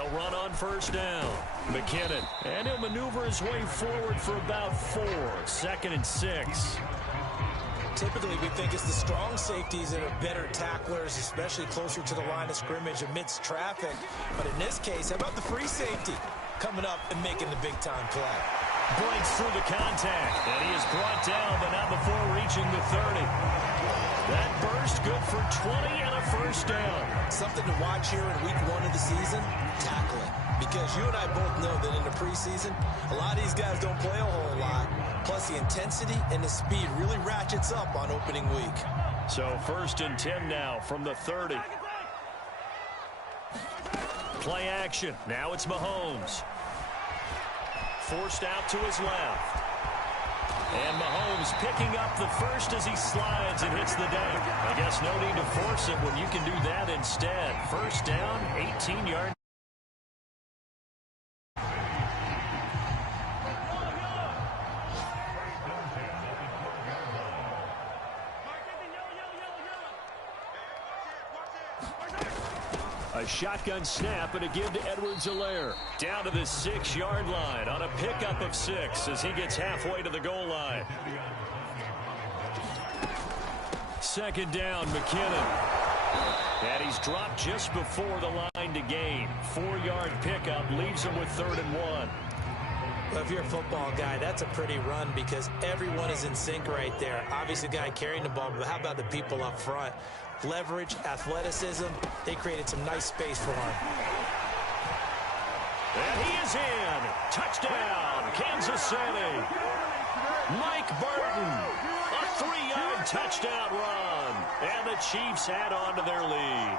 They'll run on first down. McKinnon. And he'll maneuver his way forward for about 4. 2nd and 6. Typically, we think it's the strong safeties that are better tacklers, especially closer to the line of scrimmage amidst traffic. But in this case, how about the free safety coming up and making the big-time play? Breaks through the contact, and he is brought down, but not before reaching the 30. That burst good for 20 and a first down. Something to watch here in week 1 of the season, tackling. Because you and I both know that in the preseason, a lot of these guys don't play a whole lot. Plus, the intensity and the speed really ratchets up on opening week. So 1st and 10 now from the 30. Play action. Now it's Mahomes. Forced out to his left. And Mahomes picking up the first as he slides and hits the deck. I guess no need to force it when you can do that instead. First down, 18 yards. A shotgun snap and a give to Edwards-Helaire. Down to the 6-yard line on a pickup of 6 as he gets halfway to the goal line. 2nd down, McKinnon. And he's dropped just before the line to gain. 4-yard pickup leaves him with 3rd and 1. Well, if you're a football guy, that's a pretty run because everyone is in sync right there. Obviously, the guy carrying the ball, but how about the people up front? Leverage, athleticism, they created some nice space for him. And he is in. Touchdown, Kansas City. Mike Burton, a 3-yard touchdown run. And the Chiefs add on to their lead.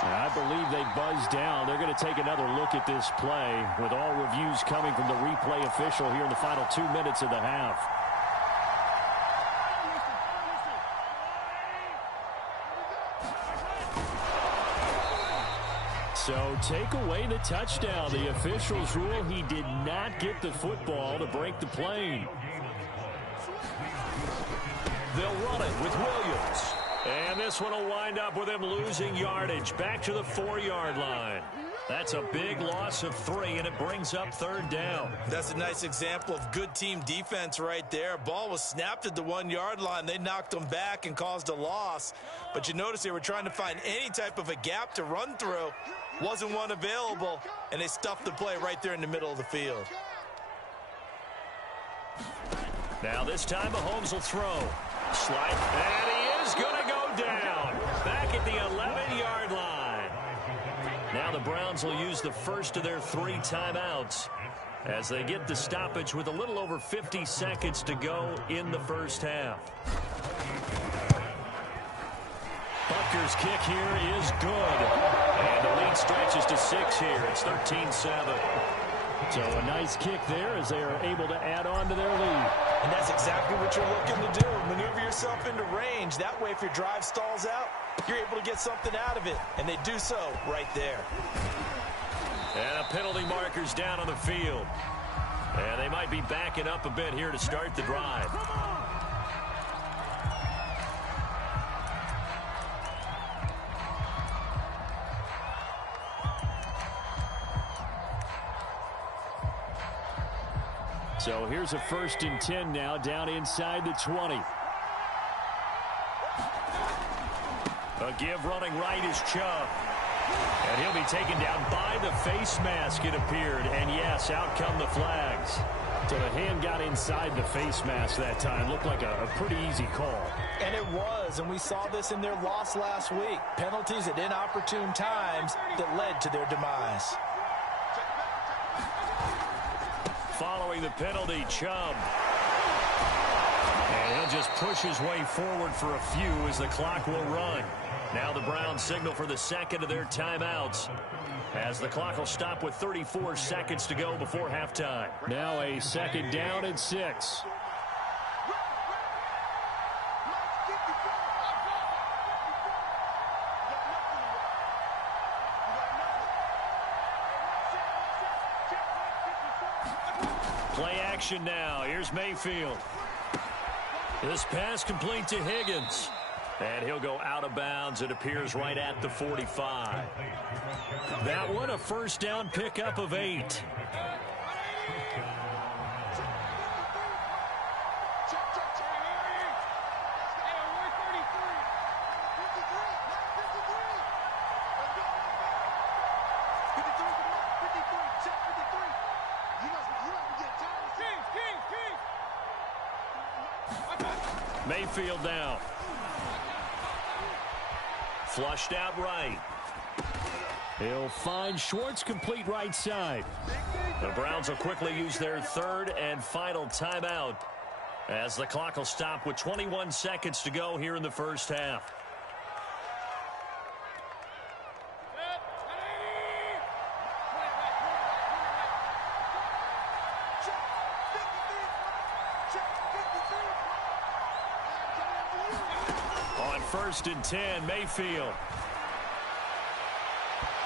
I believe they buzzed down. They're going to take another look at this play with all reviews coming from the replay official here in the final 2 minutes of the half. So take away the touchdown. The officials rule he did not get the football to break the play. They'll run it with Williams. And this one will wind up with him losing yardage back to the 4-yard line. That's a big loss of 3, and it brings up 3rd down. That's a nice example of good team defense right there. Ball was snapped at the 1-yard line. They knocked them back and caused a loss. But you notice they were trying to find any type of a gap to run through. Wasn't one available, and they stuffed the play right there in the middle of the field. Now this time Mahomes will throw. Slide, and he is going to go down. Back at the 11-yard line. Now the Browns will use the first of their 3 timeouts as they get the stoppage with a little over 50 seconds to go in the first half. Butker's kick here is good. And the lead stretches to 6 here. It's 13-7. So a nice kick there as they are able to add on to their lead. And that's exactly what you're looking to do. Maneuver yourself into range. That way, if your drive stalls out, you're able to get something out of it. And they do so right there. And a penalty marker's down on the field. And they might be backing up a bit here to start the drive. So here's a 1st and 10 now down inside the 20. A give running right is Chubb. And he'll be taken down by the face mask, it appeared. And yes, out come the flags. So the hand got inside the face mask that time. Looked like a pretty easy call. And it was, and we saw this in their loss last week. Penalties at inopportune times that led to their demise. Following the penalty, Chubb. And he'll just push his way forward for a few as the clock will run. Now the Browns signal for the 2nd of their timeouts as the clock will stop with 34 seconds to go before halftime. Now a 2nd down and 6. Play action now. Here's Mayfield. This pass complete to Higgins. And he'll go out of bounds. It appears right at the 45. That one, a first down pickup of 8. Mayfield now. Flushed out right. He'll find Schwartz complete right side. The Browns will quickly use their third and final timeout as the clock will stop with 21 seconds to go here in the first half. On 1st and 10, Mayfield.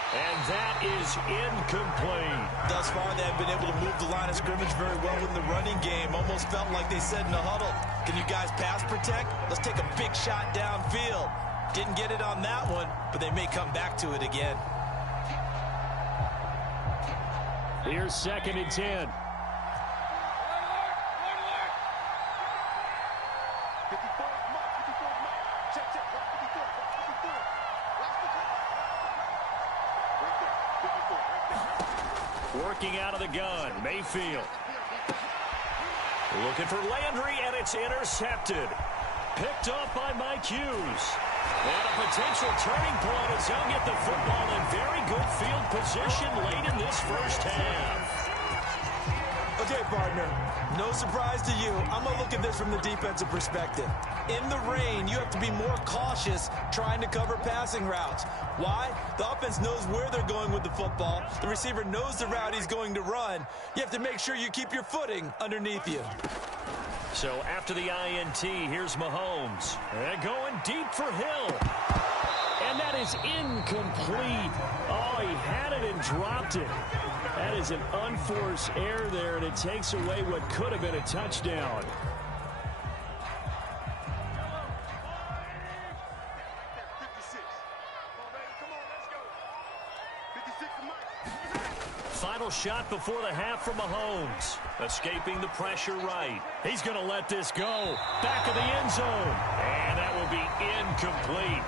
And that is incomplete. Thus far, they have been able to move the line of scrimmage very well in the running game. Almost felt like they said in the huddle, can you guys pass protect? Let's take a big shot downfield. Didn't get it on that one, but they may come back to it again. Here's 2nd and 10. Working out of the gun, Mayfield. Looking for Landry, and it's intercepted. Picked off by Mike Hughes. And a potential turning point as he'll get the football in very good field position late in this first half. Okay, partner, no surprise to you. I'm going to look at this from the defensive perspective. In the rain, you have to be more cautious trying to cover passing routes. Why? The offense knows where they're going with the football. The receiver knows the route he's going to run. You have to make sure you keep your footing underneath you. So after the INT, here's Mahomes. And going deep for Hill. And that is incomplete. Oh, he had it and dropped it. That is an unforced error there, and it takes away what could have been a touchdown. Final shot before the half from Mahomes. Escaping the pressure right. He's going to let this go. Back of the end zone. And that will be incomplete.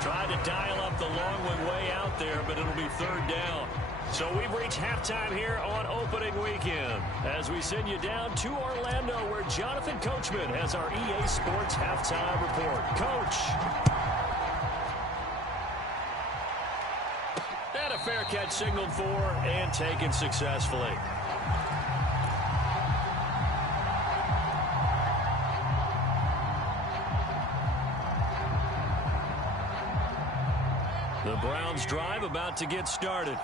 Tried to dial up the long one way out there, but it'll be 3rd down. So we've reached halftime here on opening weekend as we send you down to Orlando where Jonathan Coachman has our EA Sports halftime report. Coach. And a fair catch signaled for and taken successfully. The Browns drive about to get started.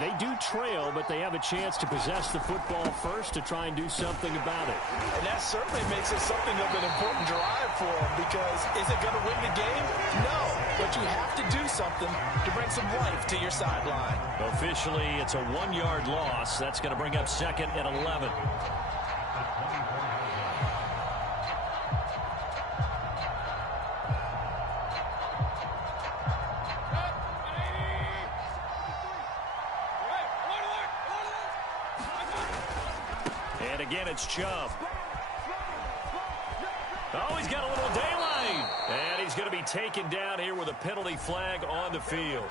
They do trail, but they have a chance to possess the football first to try and do something about it. And that certainly makes it something of an important drive for them because is it going to win the game? No, but you have to do something to bring some life to your sideline. Officially, it's a 1-yard loss. That's going to bring up 2nd and 11. Again, it's Chubb. Oh, he's got a little daylight. And he's going to be taken down here with a penalty flag on the field.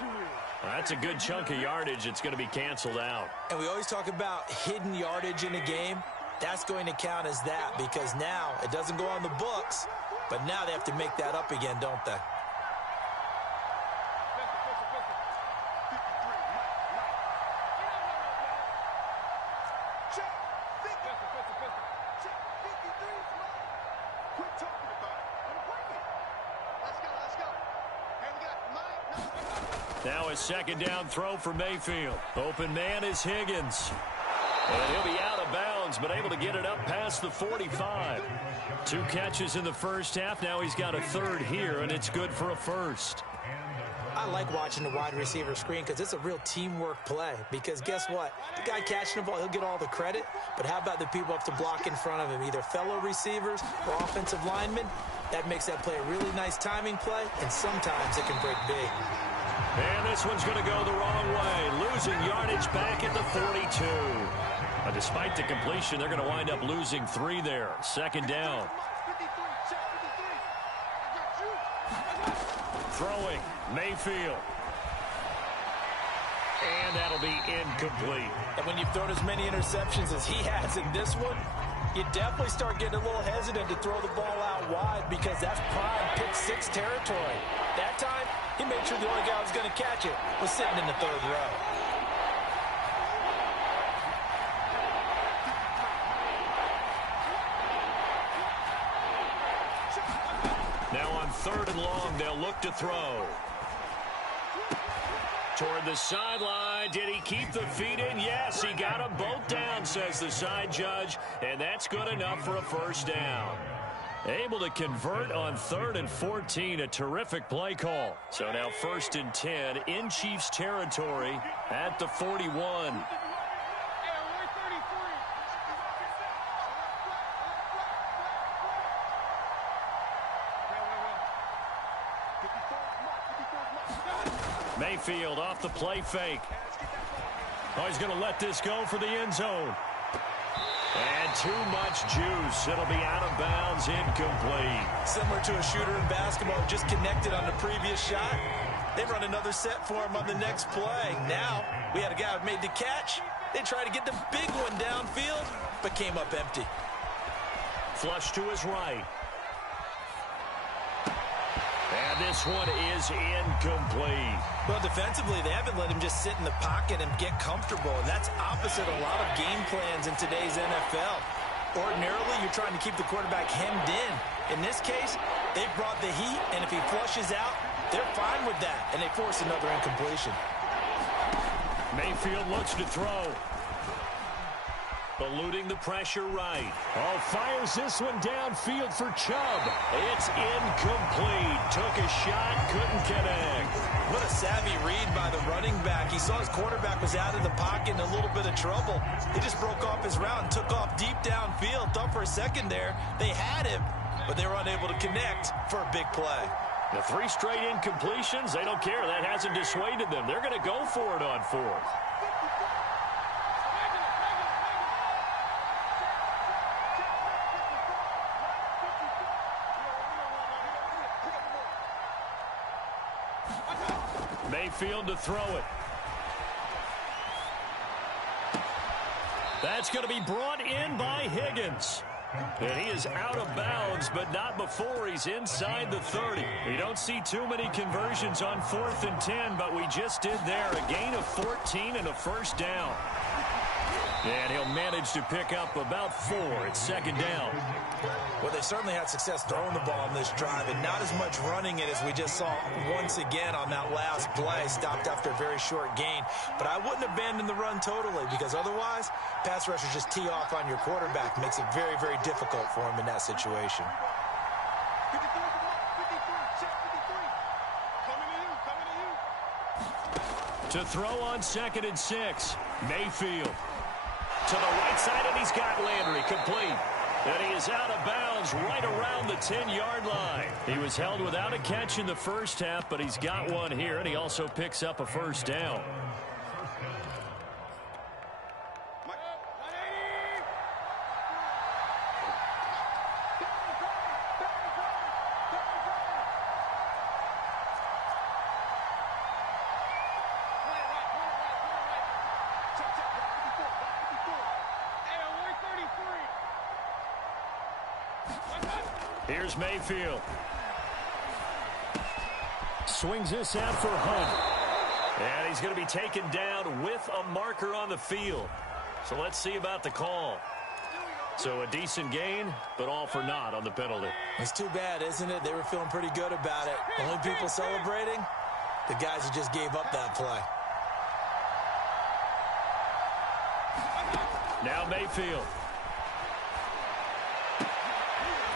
That's a good chunk of yardage. It's going to be canceled out. And we always talk about hidden yardage in a game. That's going to count as that because now it doesn't go on the books, but now they have to make that up again, don't they? Now a 2nd down throw for Mayfield. Open man is Higgins. And he'll be out of bounds, but able to get it up past the 45. 2 catches in the first half. Now he's got a 3rd here, and it's good for a 1st. I like watching the wide receiver screen because it's a real teamwork play. Because guess what? The guy catching the ball, he'll get all the credit. But how about the people up to block in front of him, either fellow receivers or offensive linemen? That makes that play a really nice timing play, and sometimes it can break big. And this one's going to go the wrong way, losing yardage back at the 42. But despite the completion, they're going to wind up losing 3 there. Second down. Throwing, Mayfield. And that'll be incomplete. And when you've thrown as many interceptions as he has in this one, you definitely start getting a little hesitant to throw the ball out wide because that's prime pick 6 territory. That time, he made sure the only guy who was going to catch it was sitting in the 3rd row. Now on 3rd and long, they'll look to throw. Toward the sideline. Did he keep the feet in? Yes, he got them both down, says the side judge. And that's good enough for a first down. Able to convert on 3rd and 14. A terrific play call. So now 1st and 10 in Chiefs territory at the 41. Mayfield off the play fake. Oh, he's going to let this go for the end zone. And too much juice. It'll be out of bounds, incomplete. Similar to a shooter in basketball who just connected on the previous shot. They run another set for him on the next play. Now, we had a guy who made the catch. They tried to get the big one downfield, but came up empty. Flush to his right. And this one is incomplete. Well, defensively, they haven't let him just sit in the pocket and get comfortable, and that's opposite a lot of game plans in today's NFL. Ordinarily, you're trying to keep the quarterback hemmed in. In this case, they brought the heat, and if he flushes out, they're fine with that, and they force another incompletion. Mayfield looks to throw. Eluding the pressure right. Oh, fires this one downfield for Chubb. It's incomplete. Took a shot, couldn't connect. What a savvy read by the running back. He saw his quarterback was out of the pocket in a little bit of trouble. He just broke off his route and took off deep downfield. Thought for a second there they had him, but they were unable to connect for a big play. The 3 straight incompletions, they don't care. That hasn't dissuaded them. They're going to go for it on 4th. Mayfield to throw it. That's going to be brought in by Higgins. And he is out of bounds, but not before he's inside the 30. You don't see too many conversions on 4th and 10, but we just did there. A gain of 14 and a first down. And he'll manage to pick up about 4 at 2nd down. Well, they certainly had success throwing the ball on this drive, and not as much running it as we just saw once again on that last play. Stopped after a very short gain. But I wouldn't abandon the run totally, because otherwise, pass rushers just tee off on your quarterback. Makes it very, very difficult for him in that situation. To throw on 2nd and 6, Mayfield. To the right side, and he's got Landry complete. And he is out of bounds right around the 10-yard line. He was held without a catch in the first half, but he's got one here, and he also picks up a first down. Here's Mayfield. Swings this out for Hunt. And he's going to be taken down with a marker on the field. So let's see about the call. So a decent gain, but all for naught on the penalty. It's too bad, isn't it? They were feeling pretty good about it. Only people celebrating, the guys who just gave up that play. Now Mayfield.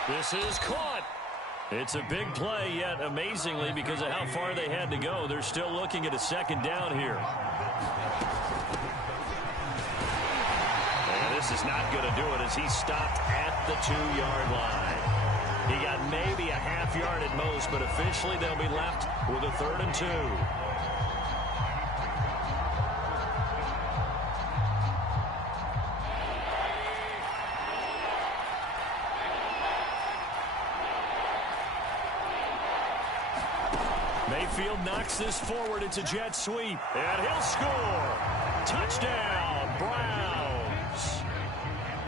This is caught. It's a big play, yet amazingly, because of how far they had to go, they're still looking at a second down here. And this is not going to do it as he stopped at the 2-yard line. He got maybe a half yard at most, but officially they'll be left with a 3rd and 2. Mayfield knocks this forward. It's a jet sweep, and he'll score. Touchdown, Browns.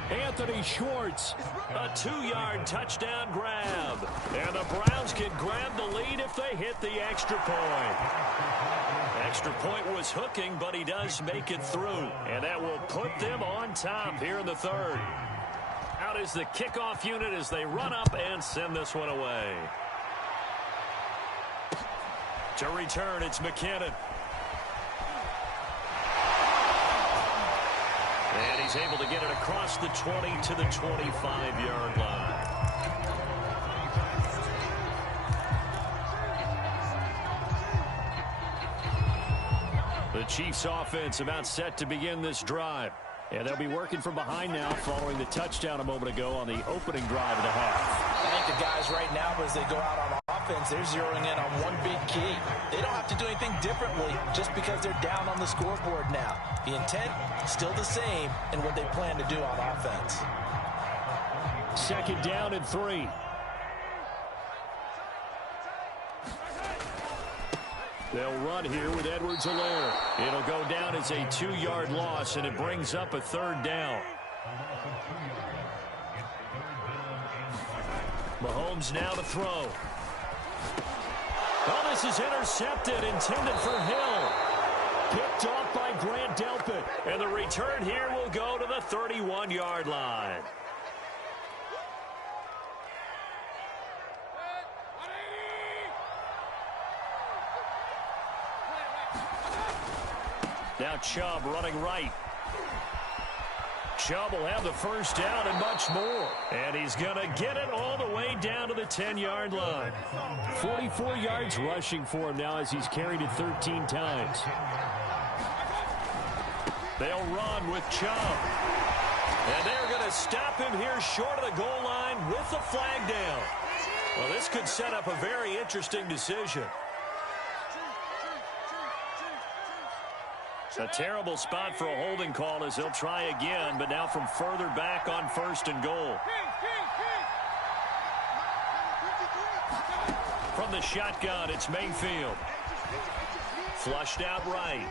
Anthony Schwartz, a 2-yard touchdown grab. And the Browns can grab the lead if they hit the extra point. Extra point was hooking, but he does make it through. And that will put them on top here in the 3rd. Out is the kickoff unit as they run up and send this one away. To return, it's McKinnon. And he's able to get it across the 20 to the 25-yard line. The Chiefs offense about set to begin this drive. And they'll be working from behind now following the touchdown a moment ago on the opening drive of the half. I think the guys right now, as they go out on offense, they're zeroing in on one big key. They don't have to do anything differently just because they're down on the scoreboard now. The intent still the same in what they plan to do on offense. 2nd down and 3. They'll run here with Edwards-Helaire. It'll go down as a 2-yard loss, and it brings up a 3rd down. Mahomes now to throw. Oh, this is intercepted, intended for Hill. Picked off by Grant Delpit. And the return here will go to the 31-yard line. Now Chubb running right. Chubb will have the 1st down and much more. And he's going to get it all the way down to the 10-yard line. 44 yards rushing for him now as he's carried it 13 times. They'll run with Chubb. And they're going to stop him here short of the goal line with the flag down. Well, this could set up a very interesting decision. A terrible spot for a holding call as he'll try again, but now from further back on 1st and goal. From the shotgun, it's Mayfield. Flushed out right.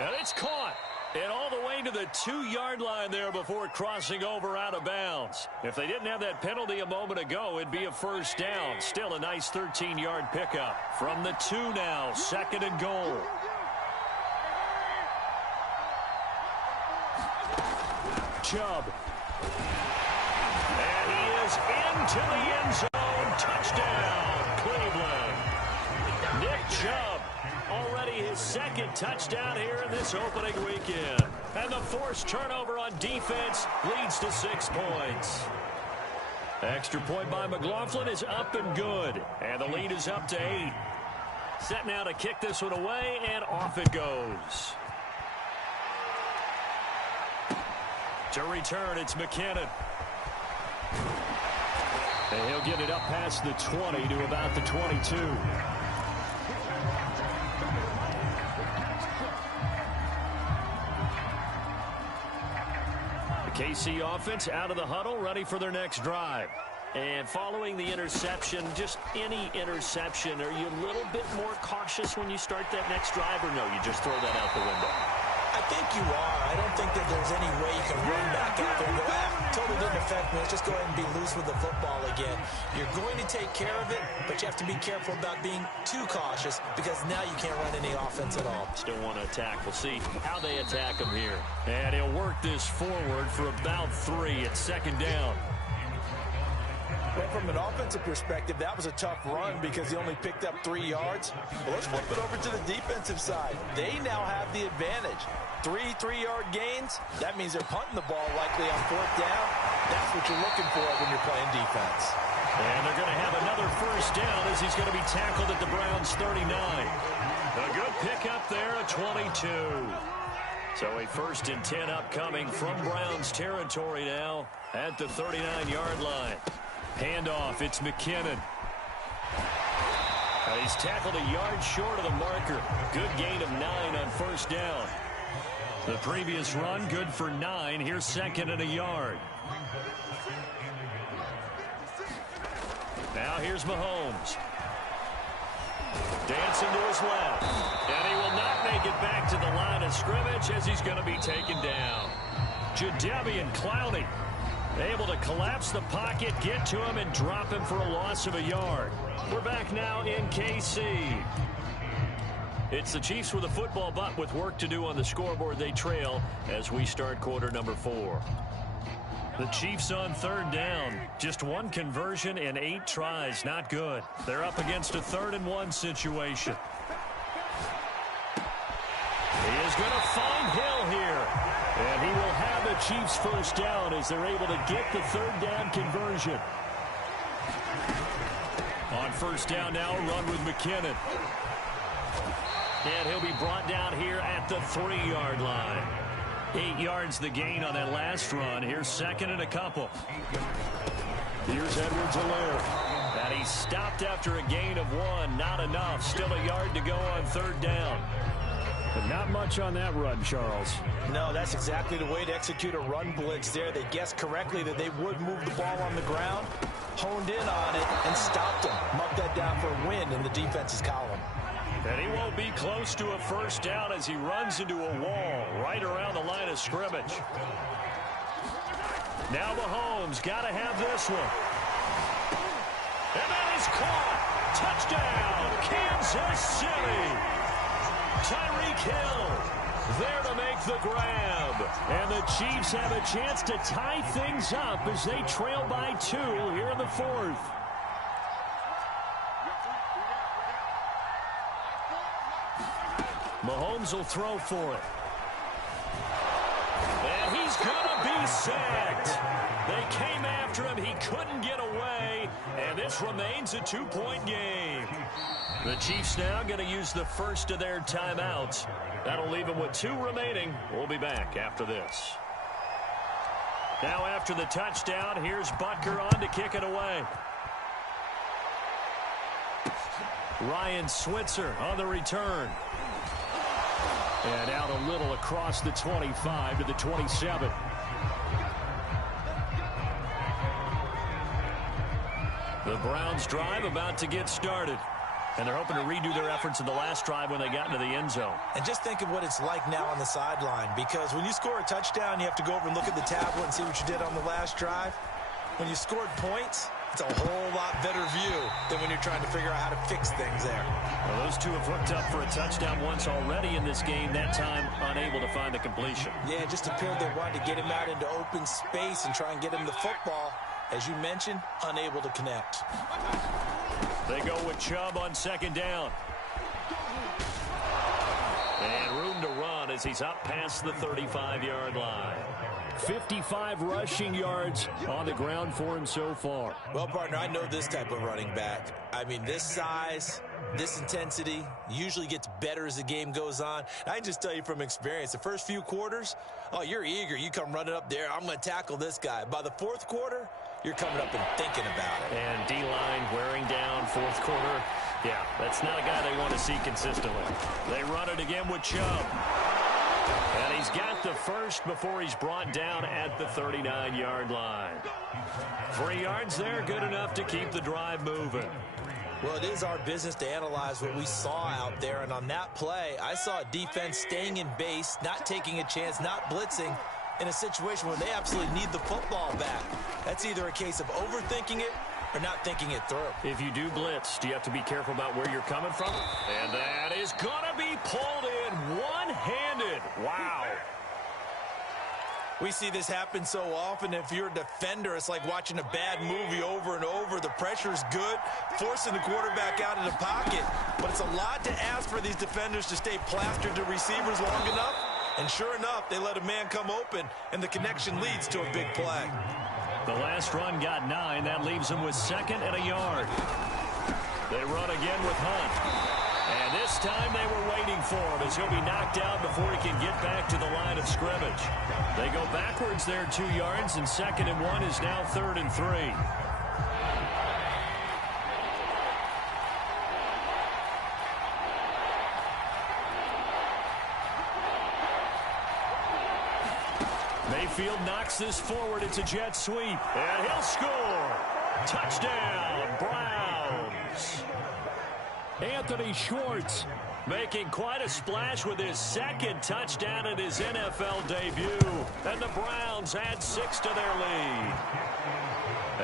And it's caught. And all the way to the 2-yard line there before crossing over out of bounds. If they didn't have that penalty a moment ago, it'd be a 1st down. Still a nice 13-yard pickup. From the 2 now, 2nd and goal. Chubb. And he is into the end zone. Touchdown, Cleveland. Nick Chubb, already his 2nd touchdown here in this opening weekend. And the forced turnover on defense leads to 6 points. Extra point by McLaughlin is up and good. And the lead is up to 8. Set now to kick this one away, and off it goes. To return, it's McKinnon. And he'll get it up past the 20 to about the 22. The KC offense out of the huddle, ready for their next drive. And following the interception, just any interception, are you a little bit more cautious when you start that next drive, or no, you just throw that out the window? I think you are. I don't think that there's any way you can run back out there and go, totally didn't affect me. Let's just go ahead and be loose with the football again. You're going to take care of it, but you have to be careful about being too cautious because now you can't run any offense at all. Still want to attack. We'll see how they attack him here. And he'll work this forward for about 3 at 2nd down. Well, from an offensive perspective, that was a tough run because he only picked up 3 yards. Well, let's flip it over to the defensive side. They now have the advantage. 3 3-yard gains. That means they're punting the ball likely on 4th down. That's what you're looking for when you're playing defense. And they're going to have another first down as he's going to be tackled at the Browns' 39. A good pickup there, a 22. So a 1st and 10 upcoming from Browns territory now at the 39-yard line. Handoff, it's McKinnon. He's tackled a yard short of the marker. Good gain of 9 on first down. The previous run, good for 9. Here's 2nd and a yard. Now here's Mahomes. Dancing to his left. And he will not make it back to the line of scrimmage as he's going to be taken down. Jadeveon Clowney able to collapse the pocket, get to him, and drop him for a loss of a yard. We're back now in KC. It's the Chiefs with a football, but with work to do on the scoreboard. They trail as we start quarter number 4. The Chiefs on 3rd down. Just 1 conversion and 8 tries. Not good. They're up against a 3rd and 1 situation. He is going to find Hill here. And he will have the Chiefs first down as they're able to get the 3rd down conversion. On first down now, run with McKinnon. And he'll be brought down here at the 3-yard line. 8 yards the gain on that last run. Here's 2nd and a couple. Here's Edwards-Helaire. And he stopped after a gain of 1. Not enough. Still a yard to go on 3rd down. But not much on that run, Charles. No, that's exactly the way to execute a run blitz there. They guessed correctly that they would move the ball on the ground, honed in on it, and stopped them. Mucked that down for a win in the defense's column. And he won't be close to a first down as he runs into a wall right around the line of scrimmage. Now Mahomes got to have this one. And that is caught. Touchdown, Kansas City. Tyreek Hill there to make the grab. And the Chiefs have a chance to tie things up as they trail by 2 here in the 4th. Mahomes will throw for it. And he's going to be sacked. They came after him. He couldn't get away. And this remains a 2-point game. The Chiefs now going to use the first of their timeouts. That'll leave them with 2 remaining. We'll be back after this. Now after the touchdown, here's Butker on to kick it away. Ryan Switzer on the return. And out a little across the 25 to the 27. The Browns drive about to get started. And they're hoping to redo their efforts in the last drive when they got into the end zone. And just think of what it's like now on the sideline. Because when you score a touchdown, you have to go over and look at the tablet and see what you did on the last drive. When you scored points, it's a whole lot better view than when you're trying to figure out how to fix things there. Well, those two have hooked up for a touchdown once already in this game, that time unable to find the completion. Yeah, it just appeared they wanted to get him out into open space and try and get him the football. As you mentioned, unable to connect. They go with Chubb on 2nd down. And room to run as he's up past the 35-yard line. 55 rushing yards on the ground for him so far. Well, partner, I know this type of running back. I mean, this size, this intensity usually gets better as the game goes on. I can just tell you from experience, the first few quarters, oh, you're eager. You come running up there. I'm going to tackle this guy. By the 4th quarter, you're coming up and thinking about it. And D-line wearing down 4th quarter. Yeah, that's not a guy they want to see consistently. They run it again with Chubb. And he's got the first before he's brought down at the 39-yard line. 3 yards there, good enough to keep the drive moving. Well, it is our business to analyze what we saw out there. And on that play, I saw a defense staying in base, not taking a chance, not blitzing, in a situation where they absolutely need the football back. That's either a case of overthinking it or not thinking it through. If you do blitz, do you have to be careful about where you're coming from? And that is going to be pulled in one-handed. Wow. We see this happen so often. If you're a defender, it's like watching a bad movie over and over. The pressure is good, forcing the quarterback out of the pocket. But it's a lot to ask for these defenders to stay plastered to receivers long enough. And sure enough, they let a man come open, and the connection leads to a big play. The last run got 9. That leaves him with 2nd and a yard. They run again with Hunt. And this time they were waiting for him as he'll be knocked out before he can get back to the line of scrimmage. They go backwards there 2 yards, and 2nd and 1 is now 3rd and 3. Mayfield knocks this forward. It's a jet sweep, and he'll score. Touchdown, Browns. Anthony Schwartz making quite a splash with his 2nd touchdown in his NFL debut. And the Browns add 6 to their lead.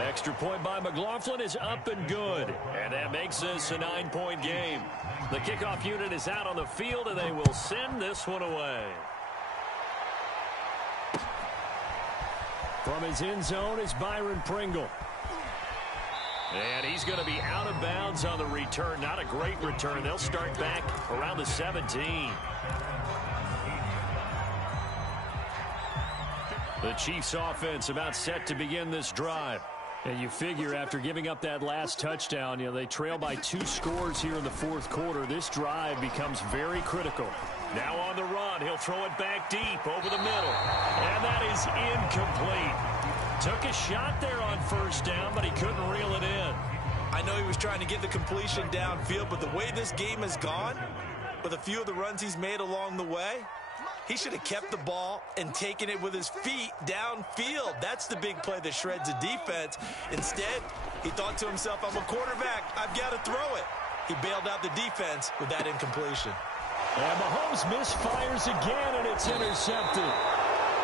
Extra point by McLaughlin is up and good. And that makes this a 9-point game. The kickoff unit is out on the field, and they will send this one away. From his end zone is Byron Pringle. And he's going to be out of bounds on the return. Not a great return. They'll start back around the 17. The Chiefs offense about set to begin this drive. And you figure after giving up that last touchdown, they trail by 2 scores here in the 4th quarter. This drive becomes very critical. Now on the run, he'll throw it back deep over the middle. And that is incomplete. Took a shot there on 1st down, but he couldn't reel it in. I know he was trying to get the completion downfield, but the way this game has gone, with a few of the runs he's made along the way, he should have kept the ball and taken it with his feet downfield. That's the big play that shreds a defense. Instead, he thought to himself, I'm a quarterback. I've got to throw it. He bailed out the defense with that incompletion. And Mahomes misfires again, and it's intercepted.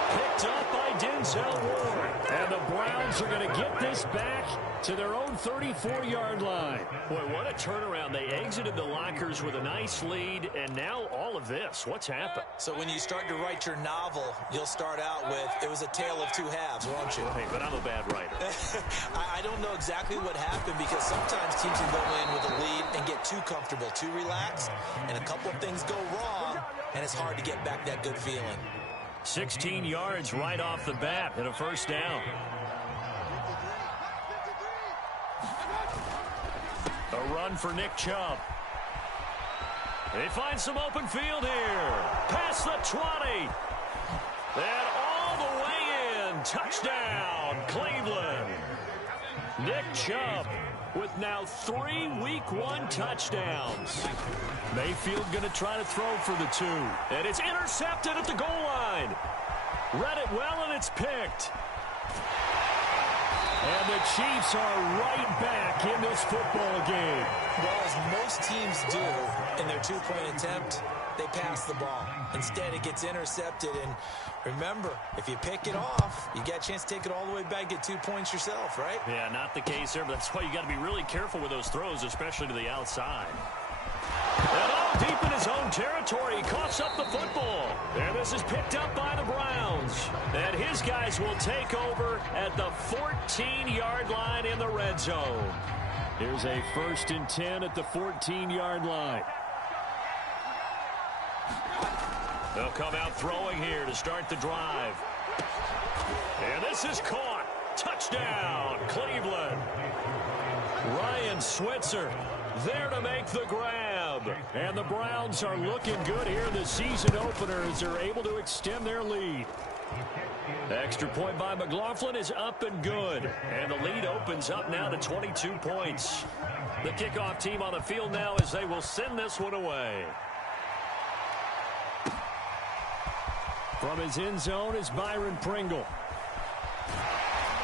Picked up by Denzel Ward. And the Browns are going to get this back to their own 34-yard line. Boy, what a turnaround. They exited the lockers with a nice lead, and now all of this. What's happened? So when you start to write your novel, you'll start out with, it was a tale of 2 halves, won't you? Hey, but I'm a bad writer. I don't know exactly what happened, because sometimes teams can go in with a lead and get too comfortable, too relaxed, and a couple of things go wrong, and it's hard to get back that good feeling. 16 yards right off the bat and a 1st down. A run for Nick Chubb. They find some open field here. Past the 20. And all the way in. Touchdown, Cleveland. Nick Chubb with now 3 Week 1 touchdowns. Mayfield going to try to throw for the 2. And it's intercepted at the goal line. Read it well, and it's picked. And the Chiefs are right back in this football game. Well, as most teams do in their 2-point attempt, they pass the ball. Instead, it gets intercepted. And remember, if you pick it off, you get a chance to take it all the way back, get 2 points yourself, right? Yeah, not the case there, but that's why you got to be really careful with those throws, especially to the outside. And all deep in his own territory, he coughs up the football. And this is picked up by the Browns. And his guys will take over at the 14-yard line in the red zone. Here's a 1st and 10 at the 14-yard line. They'll come out throwing here to start the drive. And this is caught. Touchdown, Cleveland. Ryan Switzer there to make the grab. And the Browns are looking good here in the season opener as they're able to extend their lead. Extra point by McLaughlin is up and good. And the lead opens up now to 22 points. The kickoff team on the field now as they will send this one away. From his end zone is Byron Pringle.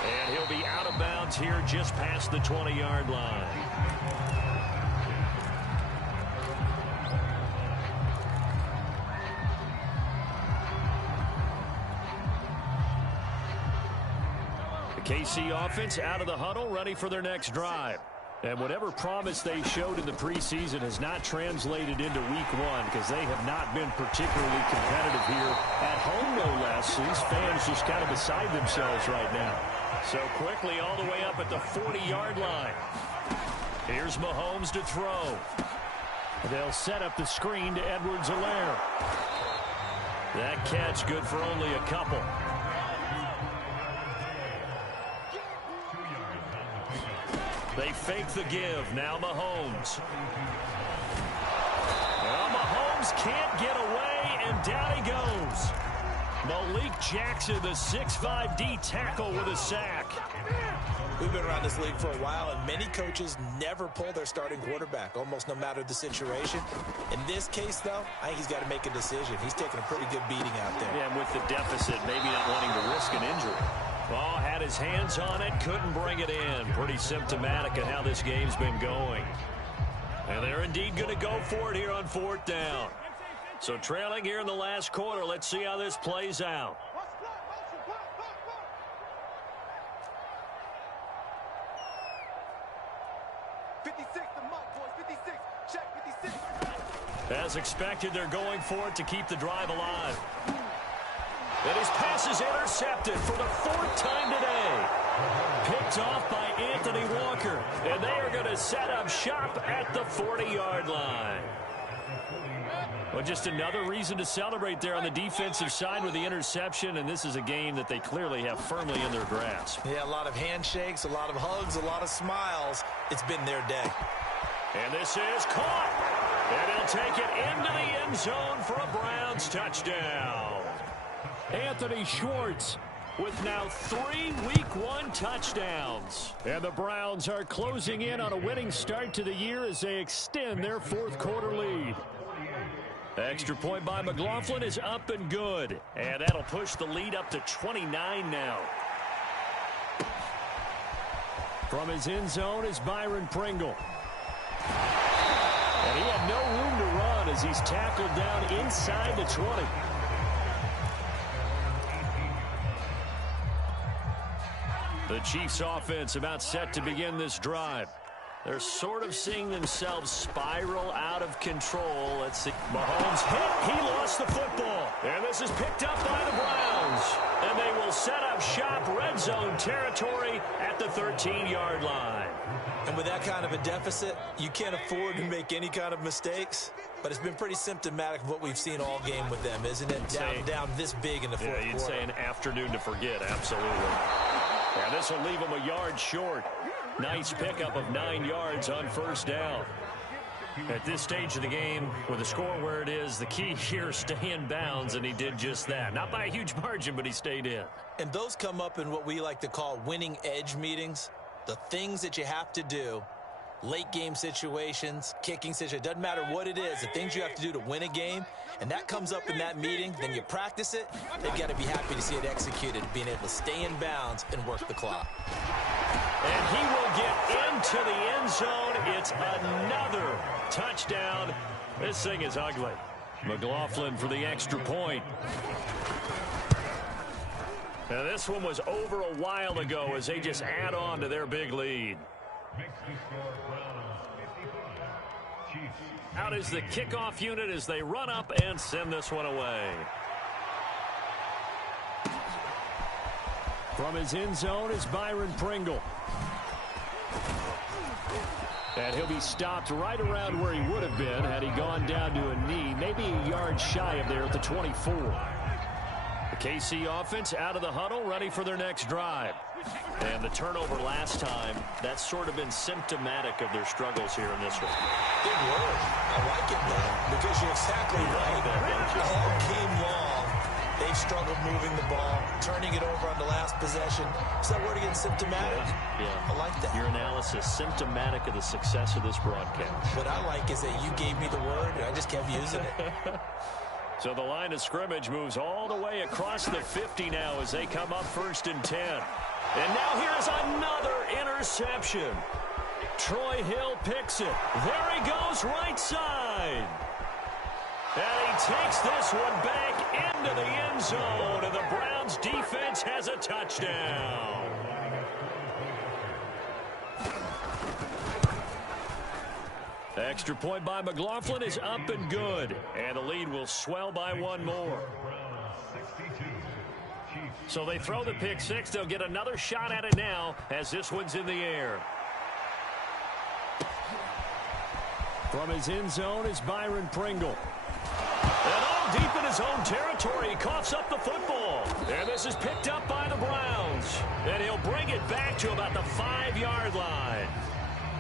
And he'll be out of bounds here just past the 20-yard line. The KC offense out of the huddle, ready for their next drive. And whatever promise they showed in the preseason has not translated into week 1 because they have not been particularly competitive here at home, no less. These fans just kind of beside themselves right now. So quickly all the way up at the 40-yard line. Here's Mahomes to throw. They'll set up the screen to Edwards-Helaire. That catch good for only a couple. They fake the give. Now Mahomes. Well, Mahomes can't get away, and down he goes. Malik Jackson, the 6'5" D tackle with a sack. We've been around this league for a while, and many coaches never pull their starting quarterback, almost no matter the situation. In this case, though, I think he's got to make a decision. He's taking a pretty good beating out there. Yeah, and with the deficit, maybe not wanting to risk an injury. Oh, had his hands on it, couldn't bring it in. Pretty symptomatic of how this game's been going. And they're indeed going to go for it here on 4th down. So trailing here in the last quarter, let's see how this plays out. As expected, they're going for it to keep the drive alive. And his pass is intercepted for the 4th time today. Picked off by Anthony Walker. And they are going to set up shop at the 40-yard line. Well, just another reason to celebrate there on the defensive side with the interception, and this is a game that they clearly have firmly in their grasp. Yeah, a lot of handshakes, a lot of hugs, a lot of smiles. It's been their day. And this is caught. And he'll take it into the end zone for a Browns touchdown. Anthony Schwartz with now 3 Week 1 touchdowns. And the Browns are closing in on a winning start to the year as they extend their 4th quarter lead. Extra point by McLaughlin is up and good. And that'll push the lead up to 29 now. From his end zone is Byron Pringle. And he had no room to run as he's tackled down inside the 20. The Chiefs offense about set to begin this drive. They're sort of seeing themselves spiral out of control. Let's see. Mahomes hit. He lost the football. And this is picked up by the Browns. And they will set up shop red zone territory at the 13-yard line. And with that kind of a deficit, you can't afford to make any kind of mistakes. But it's been pretty symptomatic of what we've seen all game with them, isn't it? Down this big in the 4th quarter. You'd say an afternoon to forget, absolutely. And this will leave him a yard short. Nice pickup of 9 yards on 1st down. At this stage of the game, with the score where it is, the key here is stay in bounds, and he did just that. Not by a huge margin, but he stayed in. And those come up in what we like to call winning edge meetings. The things that you have to do, late game situations, kicking situations, doesn't matter what it is, the things you have to do to win a game, and that comes up in that meeting, then you practice it, they've got to be happy to see it executed, being able to stay in bounds and work the clock. And he will get into the end zone. It's another touchdown. This thing is ugly. McLaughlin for the extra point. Now this one was over a while ago as they just add on to their big lead. Out is the kickoff unit as they run up and send this one away. From his end zone is Byron Pringle. And he'll be stopped right around where he would have been had he gone down to a knee, maybe a yard shy of there at the 24. The KC offense out of the huddle, ready for their next drive. And the turnover last time, that's sort of been symptomatic of their struggles here in this one. Good word. I like it, though, because you're exactly right. All game long, they've struggled moving the ball, turning it over on the last possession. Is that word again, symptomatic? Yeah. I like that. Your analysis, symptomatic of the success of this broadcast. What I like is that you gave me the word, and I just kept using it. So the line of scrimmage moves all the way across the 50 now as they come up 1st and 10. And now here's another interception. Troy Hill picks it. There he goes, right side. And he takes this one back into the end zone, and the Browns defense has a touchdown. Extra point by McLaughlin is up and good, and the lead will swell by 1 more. So they throw the pick six. They'll get another shot at it now as this one's in the air. From his end zone is Byron Pringle. And all deep in his own territory, he coughs up the football. And this is picked up by the Browns. And he'll bring it back to about the 5-yard line.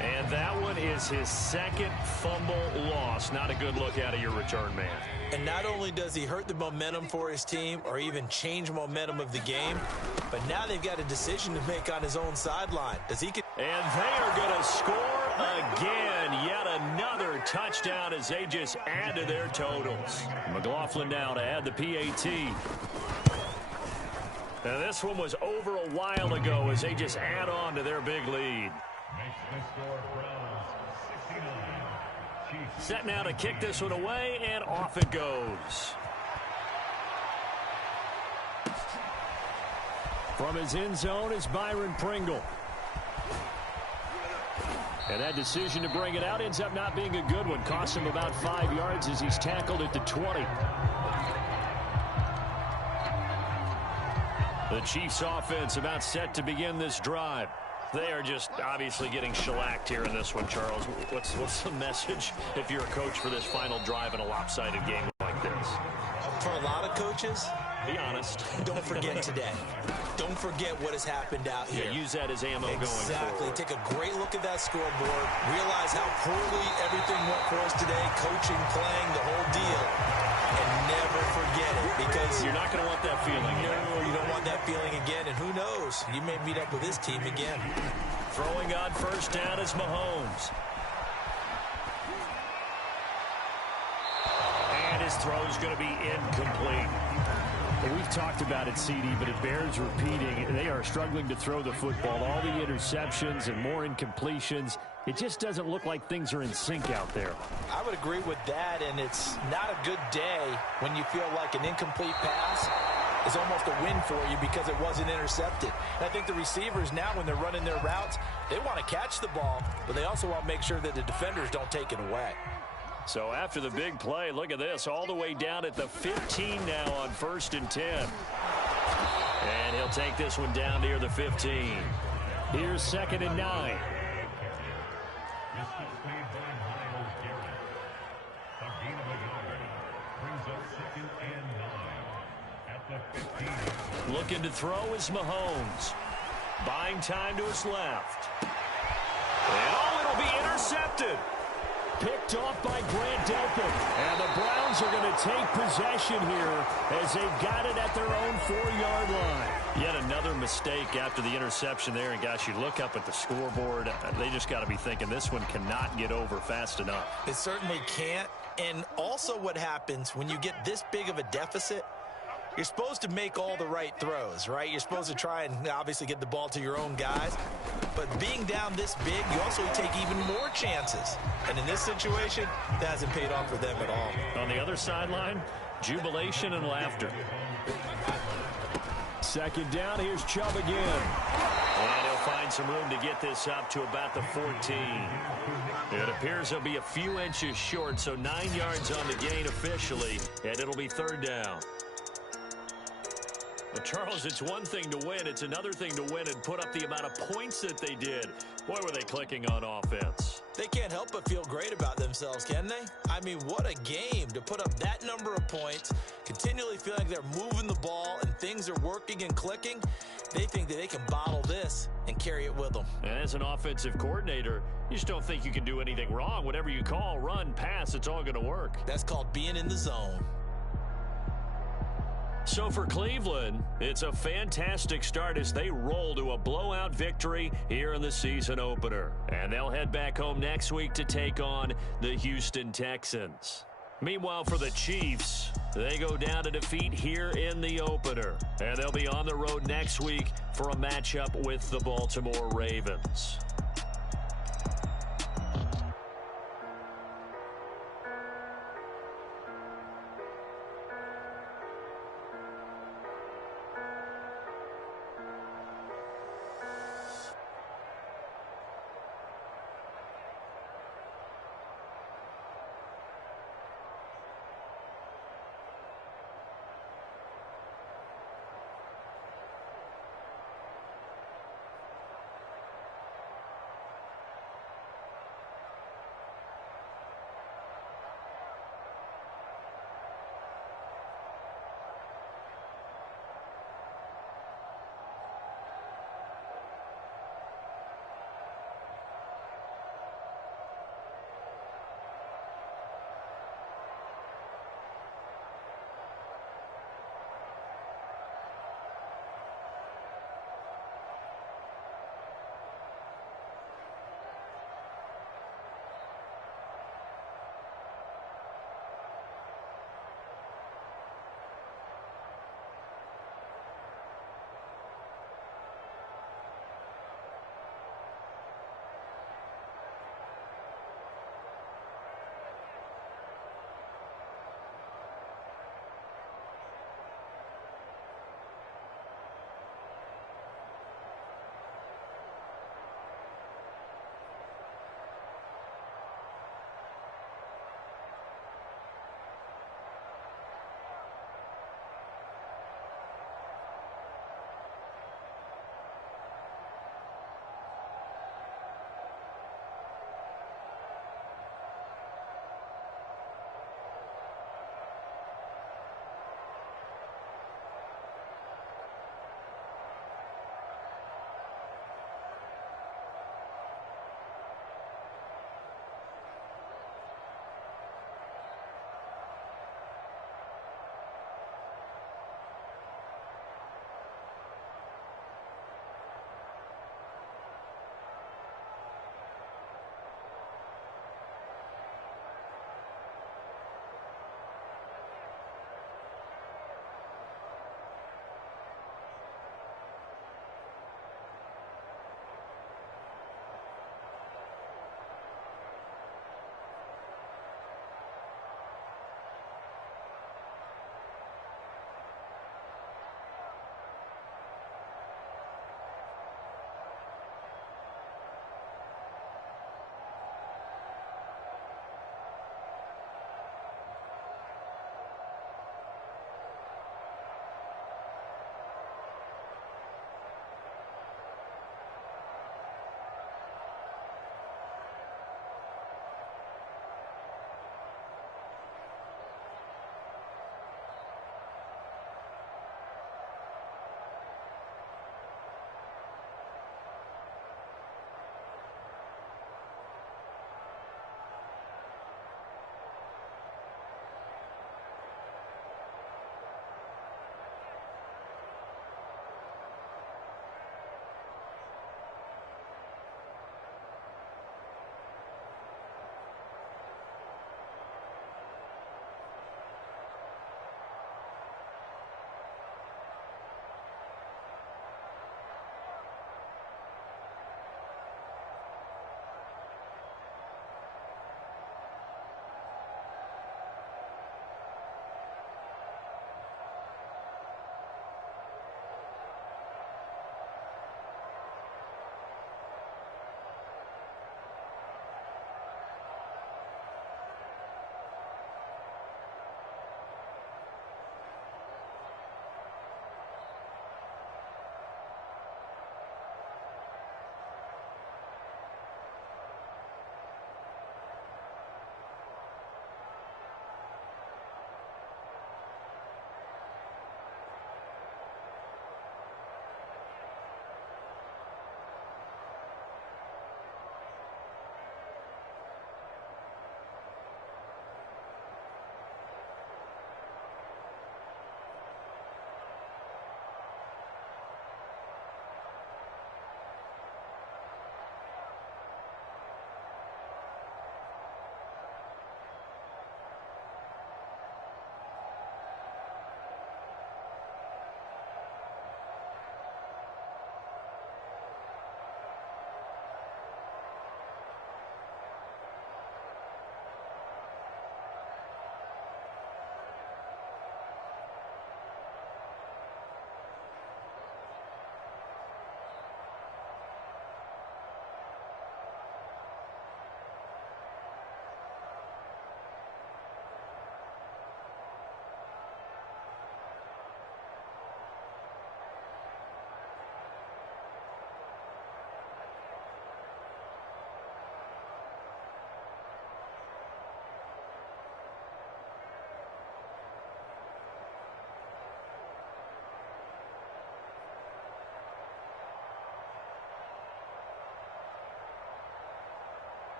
And that one is his second fumble loss. Not a good look out of your return man. And not only does he hurt the momentum for his team or even change momentum of the game, but now they've got a decision to make on his own sideline. And they are going to score again. Yet another touchdown as they just add to their totals. McLaughlin now to add the PAT. Now this one was over a while ago as they just add on to their big lead. Set now to kick this one away, and off it goes. From his end zone is Byron Pringle. And that decision to bring it out ends up not being a good one. Costs him about 5 yards as he's tackled at the 20. The Chiefs offense about set to begin this drive. They are just obviously getting shellacked here in this one, Charles. What's the message if you're a coach for this final drive in a lopsided game like this? For a lot of coaches, be honest. Don't forget today. Don't forget what has happened out here. Yeah, use that as ammo going forward. Exactly. Take a great look at that scoreboard. Realize how poorly everything went for us today. Coaching, playing, the whole deal. And never forget it, because you're not going to want that feeling. No, you don't want that feeling again. And who knows? You may meet up with this team again. Throwing on first down is Mahomes. And his throw is going to be incomplete. Well, we've talked about it, CD, but it bears repeating. They are struggling to throw the football. All the interceptions and more incompletions. It just doesn't look like things are in sync out there. I would agree with that, and it's not a good day when you feel like an incomplete pass is almost a win for you because it wasn't intercepted. And I think the receivers now, when they're running their routes, they want to catch the ball, but they also want to make sure that the defenders don't take it away. So after the big play, look at this, all the way down at the 15 now on 1st and 10. And he'll take this one down near the 15. Here's 2nd and 9. Looking to throw is Mahomes. Buying time to his left. And it'll be intercepted. Picked off by Grant Delpit. And the Browns are going to take possession here as they've got it at their own 4-yard line. Yet another mistake after the interception there. And, gosh, you look up at the scoreboard. They just got to be thinking this one cannot get over fast enough. It certainly can't. And also what happens when you get this big of a deficit, you're supposed to make all the right throws, right? You're supposed to try and obviously get the ball to your own guys. But being down this big, you also take even more chances. And in this situation, that hasn't paid off for them at all. On the other sideline, jubilation and laughter. 2nd down, here's Chubb again. And he'll find some room to get this up to about the 14. It appears he'll be a few inches short, so 9 yards on the gain officially, and it'll be 3rd down. Well, Charles, it's one thing to win. It's another thing to win and put up the amount of points that they did. Boy, were they clicking on offense. They can't help but feel great about themselves, can they? I mean, what a game to put up that number of points, continually feeling like they're moving the ball and things are working and clicking. They think that they can bottle this and carry it with them. And as an offensive coordinator, you just don't think you can do anything wrong. Whatever you call, run, pass, it's all going to work. That's called being in the zone. So for Cleveland, it's a fantastic start as they roll to a blowout victory here in the season opener. And they'll head back home next week to take on the Houston Texans. Meanwhile, for the Chiefs, they go down to defeat here in the opener. And they'll be on the road next week for a matchup with the Baltimore Ravens.